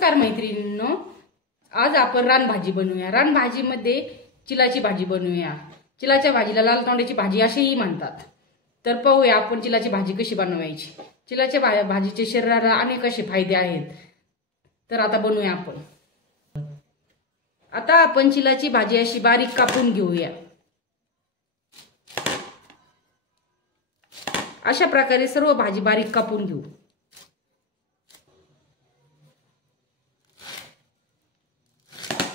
नमस्कार मैत्रिणींनो, आज आपण रानभाजी बनवूया। रानभाजीमध्ये चिलाची भाजी बनवूया। चिलाच्या भाजीला लाल तोंड्याची भाजी असेही म्हणतात। तर पाहूया आपण चिलाची भाजी कशी बनवायची। चिलाच्या भाजीचे शरीराला अनेक असे फायदे आहेत। तर आता बनवूया आपण। आता आपण चिलाची भाजी अशी बारीक कापून घेऊया। अशा प्रकारे सर्व भाजी बारीक कापून घेऊ।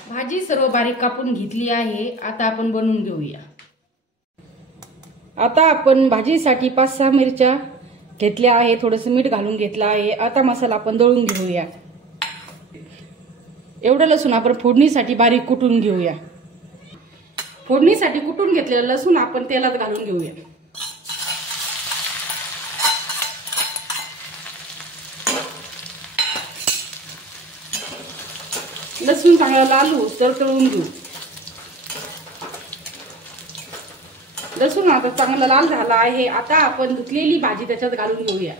भाजी सर्व बारीक कापून घेतली आहे। आता आपण बनवून घेऊया। आता आपण भाजीसाठी 5-6 मिरच्या घेतल्या आहे, थोडंसं मीठ घालून घेतलं आहे। आता मसाला आपण दळून घेऊया। एवढं लसूण आपण फोडणीसाठी बारीक कुटून घेऊया। फोडणीसाठी कुटून घेतलेलं लसूण आपण तेलात घालून घेऊया। लसूण चांगला लाल होऊस तर तळून घेऊ। लसूण आता चांगला लाल झाला आहे। आता आपण धुतलेली भाजी त्याच्यात घालून घेऊया।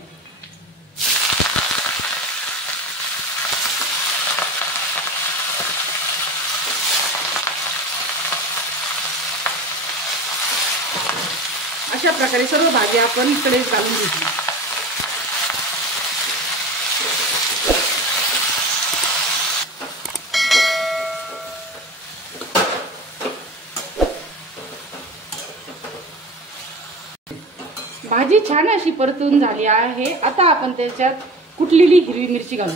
अशा प्रकारे सर्व भाजी आपण कढईत घालून घेऊ। भाजी छान अशी परतून झाली आहे। आता आपण त्याच्यात कुटलेली हिरवी मिरची घालू।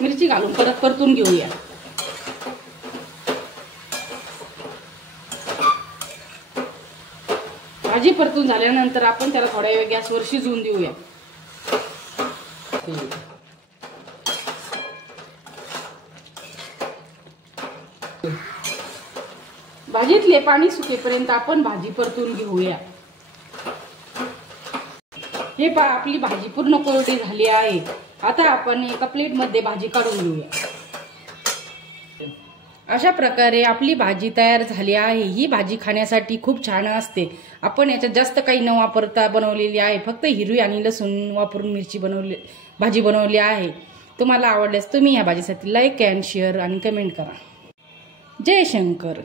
मिरची घालून परत परतून घेऊया। भाजी परतून झाल्यानंतर आपण त्याला थोड्या वेळ गॅसवर शिजवून देऊया। भाजीतले पाणी सुकेपर्यंत आपण भाजी परतून घेऊया। हे आपली भाजी पूर्ण कोरडी झाली आहे। आता आपण एका प्लेट मध्ये भाजी काढून घेऊया। अशा प्रकारे आपली भाजी तयार झाली आहे। ही भाजी खाण्यासाठी खूप छान असते। आपण याच्यात जास्त काही न वापरता बनवलेली आहे। फक्त हिरवी आणि लसूण वापरून भाजी बनवली आहे। तुम्हाला आवडल्यास तुम्ही या भाजीसाठी लाईक अँड शेअर आणि कमेंट करा। जय शंकर।